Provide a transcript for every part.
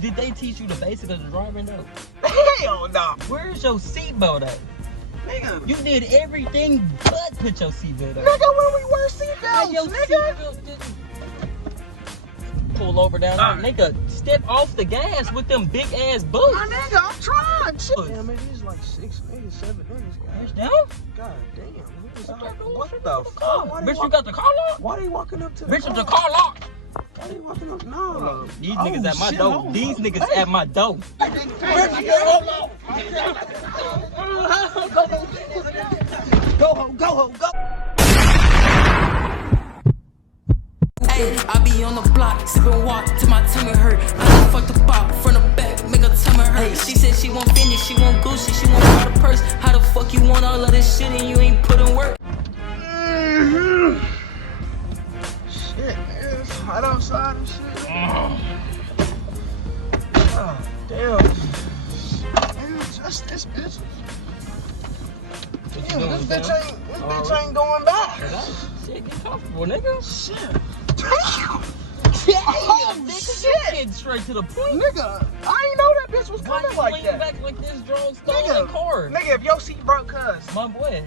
Did they teach you the basics of the driving though? Hell no. Where's your seatbelt at? Nigga. You did everything but put your seatbelt on. Nigga, when we wear seatbelts, nigga. Pull over down there. Nigga, step off the gas with them big ass boots. My nigga, I'm trying. Shit. Damn, maybe it's like 6 niggas, 7 niggas. Bitch, down? God damn. Niggas out. What the fuck? Bitch, you got the car locked? Why they walking up to the Bitch, the car locked. Why they walking up? No. These niggas at my door. These niggas at my door. Go home. Hey, I be on the block, sippin' walk till my tummy hurt. I fuck the pop from the back, make her tummy hurt. She said she want Fendi, she want Gucci, she want all the purse. How the fuck you want all of this shit and you ain't put in work? Shit, man, it's hot outside and shit. God damn. Man, just this bitch. Damn, this bitch ain't going back. Shit, get comfortable, nigga. Shit. Damn. Oh, shit. Get straight to the point. Nigga, I ain't know that bitch was coming like that. Back like this drone stolen car. Nigga, if your seat broke, cuz. My boy.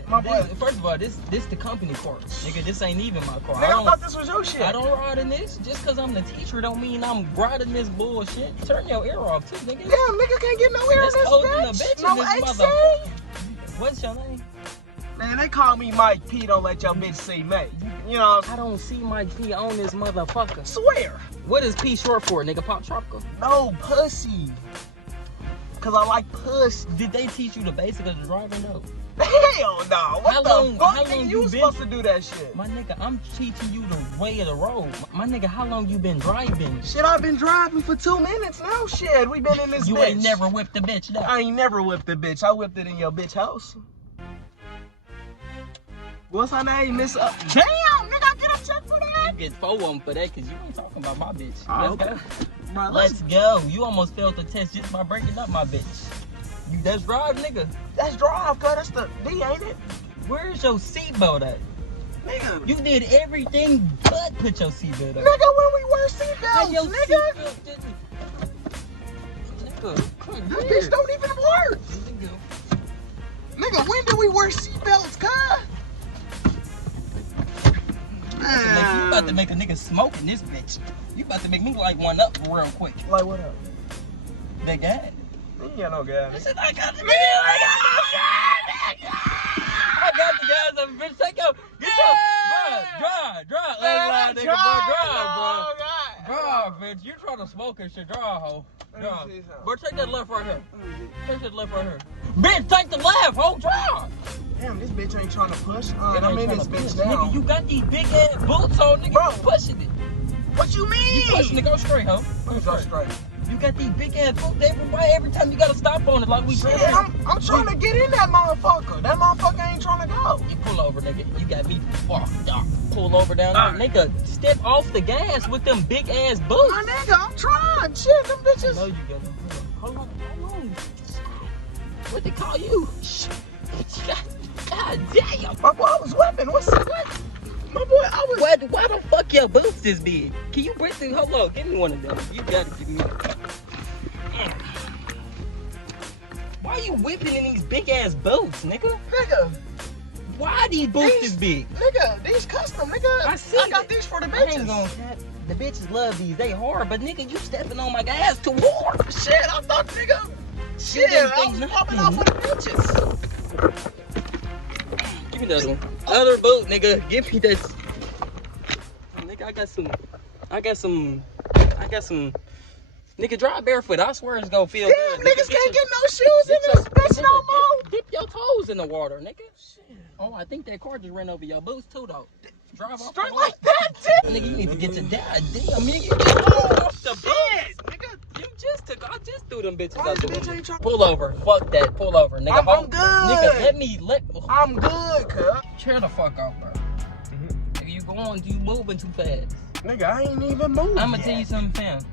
First of all, this the company car. Nigga, this ain't even my car. Nigga, I thought this was your shit. I don't ride in this. Just cause I'm the teacher don't mean I'm riding this bullshit. Turn your ear off too, nigga. Damn, nigga can't get no ear in this bitch. No AC. What's your name? Man, they call me Mike P. Don't let your bitch see me. You know, I don't see Mike P on this motherfucker. Swear. What is P short for, nigga? Pop Tropical? No, pussy. Cause I like puss. Did they teach you the basics of the driving though? Hell no. What the fuck? How long you supposed to do that shit? My nigga, I'm teaching you the way of the road. My nigga, how long you been driving? Shit, I've been driving for 2 minutes now. Shit, we been in this bitch. You ain't never whipped a bitch though. I ain't never whipped a bitch. I whipped it in your bitch house. What's her name, Miss? Damn, nigga, I get a check for that. You get 4 of them for that because you ain't talking about my bitch. Oh, Let's okay. go. Bro, let's go. You almost failed the test just by breaking up my bitch. You that's drive, nigga. That's drive, cuz that's the D, ain't it? Where's your seatbelt at? Nigga. You did everything but put your seatbelt on. Nigga, when we wear seatbelts, nigga. Nigga, this bitch don't even work. Nigga, when did we wear seatbelts, cuz? You about to make a nigga smoke in this bitch. You about to make me light one up real quick. Like what up? That guy. You ain't got no gas. I said I got the gas. I got the gas. Bitch, take your. Get your. Drive. Drive, nigga, Drive, bitch. You trying to smoke and shit. Drive, ho. Drive. Bro, take that left right here. Take that left right here. Bitch, take the left, ho. Drive. Damn, this bitch ain't trying to push. I'm in this bitch now. Nigga, you got these big ass boots on, nigga. Bro, you pushing it. What you mean? You pushing it. Go straight, ho. Go straight. You got these big ass boots every time you gotta stop on it like we shit, I'm trying to get in that motherfucker. That motherfucker ain't trying to go. You pull over, nigga. You got me fucked up. Pull over down there. Nigga, step off the gas with them big ass boots. My nigga, I'm trying. Shit, them bitches. No, you got them. Hold on. What they call you? God damn. My boy, I was whipping. What? My boy, I was. Why the fuck your boots this big? Can you breathe through? Hold on, give me one of them. You gotta give me one. Why you whipping in these big ass boots, nigga? Nigga. Why these boots this big? Nigga, these custom, nigga. I got these for the bitches. The bitches love these. They hard, but nigga, you stepping on my gas too hard. Shit, I thought, nigga. Shit, I was popping off for the bitches. Give me that one. Other boot, nigga. Give me that. Nigga, I got some. Nigga, drive barefoot. I swear it's gonna feel good. Nigga, niggas can't get no shoes in this bitch no more. Dip your toes in the water, nigga. Shit. Oh, I think that car just ran over your boots too, though. Drive off straight like that, nigga. You need to get to that. Damn, nigga. Get off the bed, nigga. I just threw them bitches out the window. Pull over. Fuck that. Pull over, nigga. I'm good. Nigga, I'm good, cuz. Cheer the fuck out, bro. Nigga, you moving too fast. Nigga, I ain't even moving. I'ma tell you something, fam.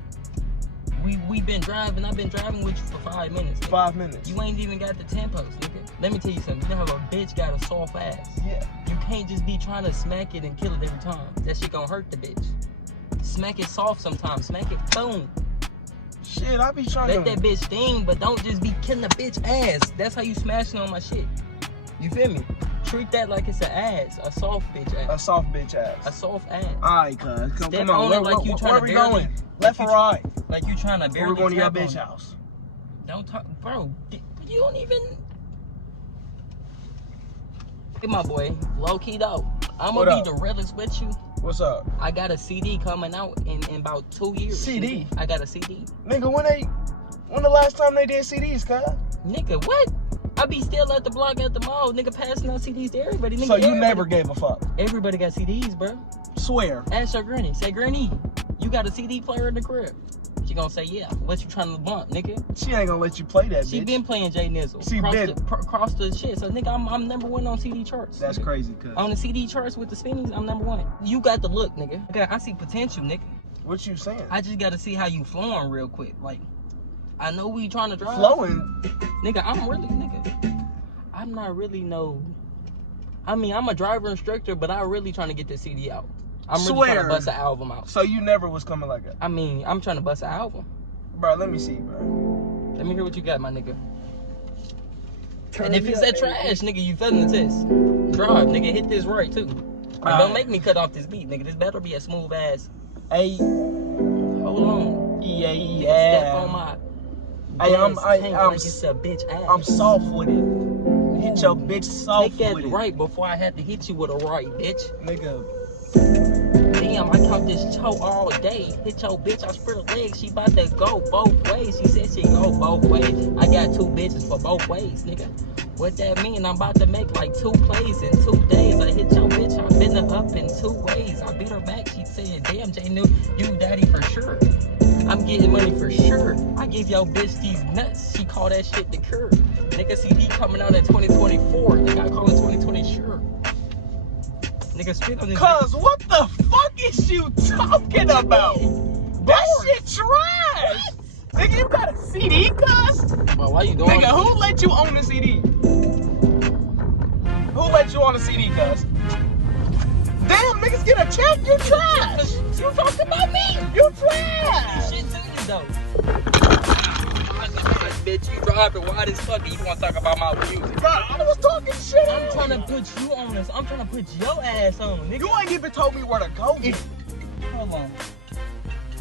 I've been driving with you for 5 minutes. Nigga. 5 minutes. You ain't even got the tempos, nigga. Let me tell you something. You know how a bitch got a soft ass? Yeah. You can't just be trying to smack it and kill it every time. That shit gonna hurt the bitch. Smack it soft sometimes. Smack it boom. Shit, I be trying Let that bitch sting, but don't just be killing a bitch ass. That's how you smashing on my shit. You feel me? Treat that like it's an ass, a soft bitch ass. A soft bitch ass. A soft ass. Alright, cuz. Come on, where we going? Left or right? Like you trying to barely. We're going to your tap bitch on. house. Don't talk, bro. You don't even. Hey, my boy, low key though. I'm gonna be the realest with you. What's up? I got a CD coming out in about 2 years. CD? Nigga. I got a CD. Nigga, when the last time they did CDs, cuz? Nigga, what? I be still at the block at the mall, nigga, passing out CDs to everybody. Nigga, so you never gave a fuck? Everybody got CDs, bro. Swear. Ask your granny. Say, granny, you got a CD player in the crib? She gonna say, yeah. What you trying to bump, nigga? She ain't gonna let you play that, She bitch. been playing Jay Nizzle. She been. Across the shit. So, nigga, I'm number one on CD charts. That's nigga. crazy, cuz. On the CD charts with the spinnies, I'm number one. You got the look, nigga. I see potential, nigga. What you saying? I just gotta see how you flowing real quick. Like, I know we trying to drive. Flowing? Nigga, I'm not really no... I mean, I'm a driver instructor, but I'm really trying to get this CD out. I'm really trying to bust an album out. So you never was coming like that? I mean, I'm trying to bust an album. Bro, let me see, bro. Let me hear what you got, my nigga. And if it's that trash, nigga, you failing the test. Drive, nigga, hit this right, too. Don't make me cut off this beat, nigga. This better be a smooth ass. Hey. Hold on. Yeah. Step on my... Hey, I'm like it's a bitch ass. I'm soft with it. Hit your bitch soft Take with that it. right before I had to hit you with a right, bitch. Nigga. Damn, I count this toe all day. Hit your bitch, I spread her legs. She about to go both ways. She said she go both ways. I got 2 bitches for both ways, nigga. What that mean? I'm about to make like 2 plays in 2 days. I hit your bitch, I been her up in 2 ways. I beat her back, she said, damn, Jay knew you daddy for sure. I'm getting money for sure. I give your bitch these nuts. She call that shit the curve. Nigga, CD coming out in 2024. Nigga, I call it 2020 sure. Nigga, spit on this. Cuz, what the fuck is you talking about? That shit trash. Nigga, you got a CD, cuz? Well, why you doing Nigga, who let you own the CD? Who let you on the CD, cuz? Damn, niggas get a check, you trash. You talking about me? You trash. Shit to you, though. Bitch, you driving wide as fuck and you want to talk about my music. Bro, I was talking shit. I'm trying to put you on this. I'm trying to put your ass on, nigga. You ain't even told me where to go. Hold on.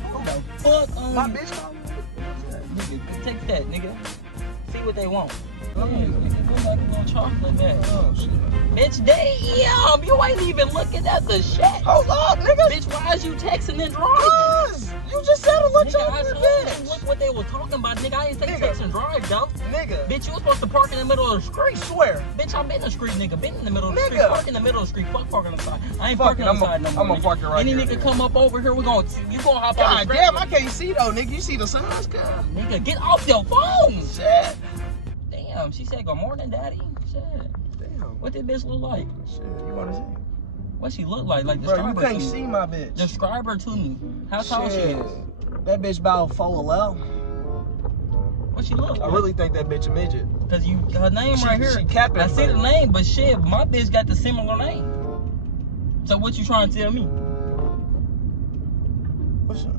Hold the fuck on. My bitch called me. Nigga, take that, nigga. See what they want. Nigga, go like a little chocolate man. Oh, shit. Bitch, damn, you ain't even looking at the shit. Hold up, nigga. Bitch, why is you texting and driving? Cuz, you just said to look Nigga, I your told you bitch. look what they were talking about, nigga. I didn't say Nigga. text and drive, though. Nigga. Bitch, you was supposed to park in the middle of the street. Swear. Bitch, I'm in the street, nigga. Been in the middle of the street. Nigga. Park in the middle of the street. Fuck parking on the side. I ain't Fuck parking it, on the side no more. I'm gonna park it right Any here, nigga nigga. come up over here, you gonna hop on God the damn, I can't see though, nigga. You see the signs, cuz? Nigga, get off your phone. Shit. Damn, she said good morning, daddy. Shit. Damn. What that bitch look like? Shit, you wanna see? What she look like? Like, Bro, describe you her can't to see me. my bitch. Describe her to me. How tall she is? That bitch about 4'11". What she look I like? really think that bitch a midget. Cause her name right here. She capping. I see the name, but shit, my bitch got the similar name. So what you trying to tell me? What's up?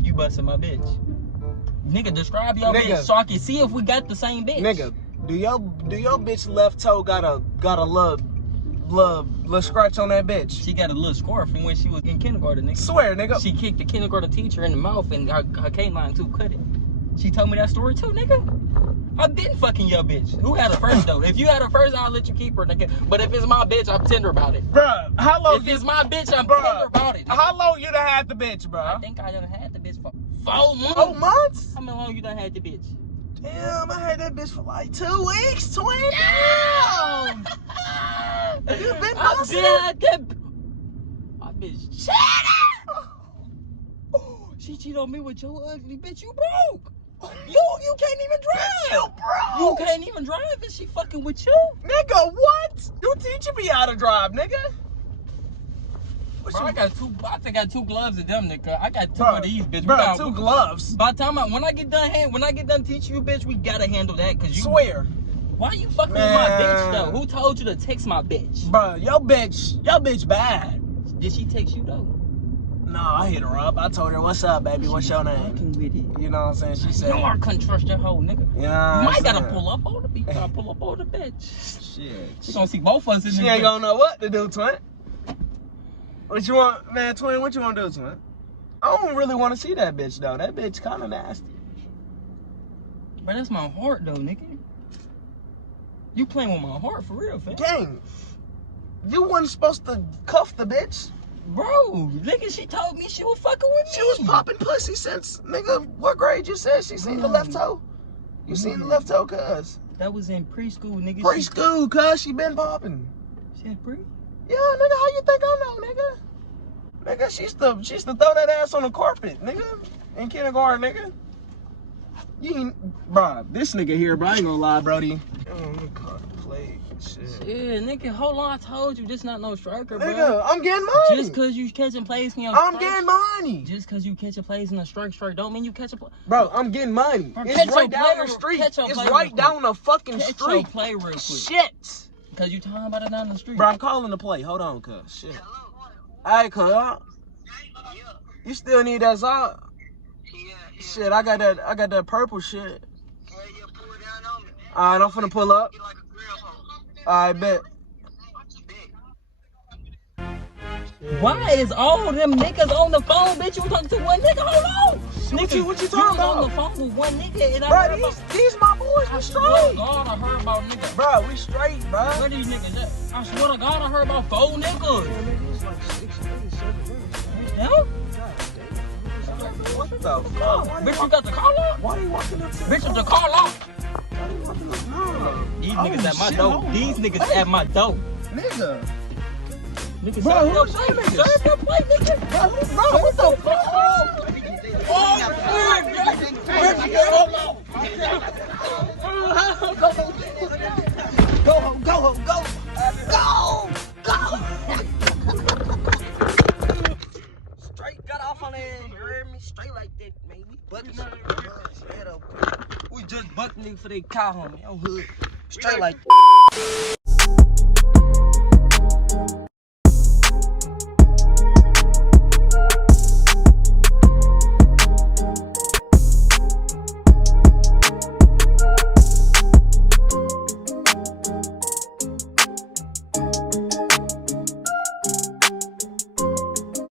You busting my bitch. Nigga, describe your Nigga. bitch so I can see if we got the same bitch. Nigga, do your bitch left toe got a little scratch on that bitch? She got a little scar from when she was in kindergarten, nigga. Swear, nigga. She kicked the kindergarten teacher in the mouth and her canine too cut it. She told me that story too, nigga. I been fucking your bitch. Who had her first though? If you had her first, I'll let you keep her, nigga. But if it's my bitch, I'm tender about it. Bruh, how long? If it's my bitch, I'm tender about it. Nigga. How long you done had the bitch, I bruh? think I done had the bitch for 4 months. 4 months? How long you done had the bitch? Damn, I had that bitch for like 2 weeks, twin. Damn! You been I busting? had that. My bitch cheated. She cheated on me with your ugly bitch. You broke. You can't even drive. You broke. You can't even drive and she fucking with you. Nigga, what? You teaching me how to drive, nigga? Bro, I think I got 2 gloves of them, nigga. I got 2 Bro, of these, bitch. Bro, got 2 gloves. By the time when I get done teaching you, bitch, we gotta handle that, cause you. Swear. Why you fucking with my bitch though? Who told you to text my bitch? Bro, your bitch bad. Did she text you though? No, I hit her up. I told her, what's up, baby? What's your name? Fucking with it. You know what I'm saying? She said, You are couldn't trust that hoe, nigga. you know what You I'm might gotta saying? pull up on the bitch. Gotta pull up on the bitch. Shit. She gonna see both of us in She this ain't bitch. gonna know what to do, twin. What you want, man, twin? What you want to do, twin? I don't really want to see that bitch, though. That bitch kind of nasty. But that's my heart, though, nigga. You playing with my heart for real, fam. Gang, you wasn't supposed to cuff the bitch. Bro, nigga, she told me she was fucking with me. She was popping pussy since, nigga, what grade you said she seen the left toe? You seen the left toe, cuz? That was in preschool, nigga. Preschool, cuz she been popping. She had pre? Yeah, nigga, how you think I know, nigga? Nigga, she used to throw that ass on the carpet, nigga. In kindergarten, nigga. You ain't, bro, this nigga here, bro, I ain't gonna lie, brody. Yeah, nigga, hold on, I told you, this not no striker, bro. Nigga, I'm getting money. Just cause you catching plays in your I'm getting money. Just cause you catching plays in a strike don't mean you catch a play. Bro, I'm getting money. Bro, It's right down the street. It's right down the fucking Catch street. your play real quick. Shit. Cause you talking about it down the street. Bro, I'm calling the play. Hold on, cuz. Shit. Alright, cuz. You still need that salt? Shit, I got that purple shit. Alright, I'm finna pull up. Alright, bet. Why is all them niggas on the phone, bitch? You was talking to one nigga? Hold on. Nigga, What you talking about? on the phone with one nigga and Bro, these my boys. We I swear to straight. God, I heard about niggas. Bro, we straight, bro. Where these niggas at? I swear to God, I heard about 4 niggas. Yeah? What the fuck? Bitch, you got the car lock? Why you walking up there? Bitch, the car lock. No. These Oh, niggas at my shit, door. hold on. These niggas Hey. at my door. Nigga. Niggas Bro, serve your who's plate. them niggas? Serve your plate, nigga. Bro, what the fuck? Straight got off on that. You heard me? Straight like that, maybe. But we just bucking niggas for they car home. Yo, hood. Straight like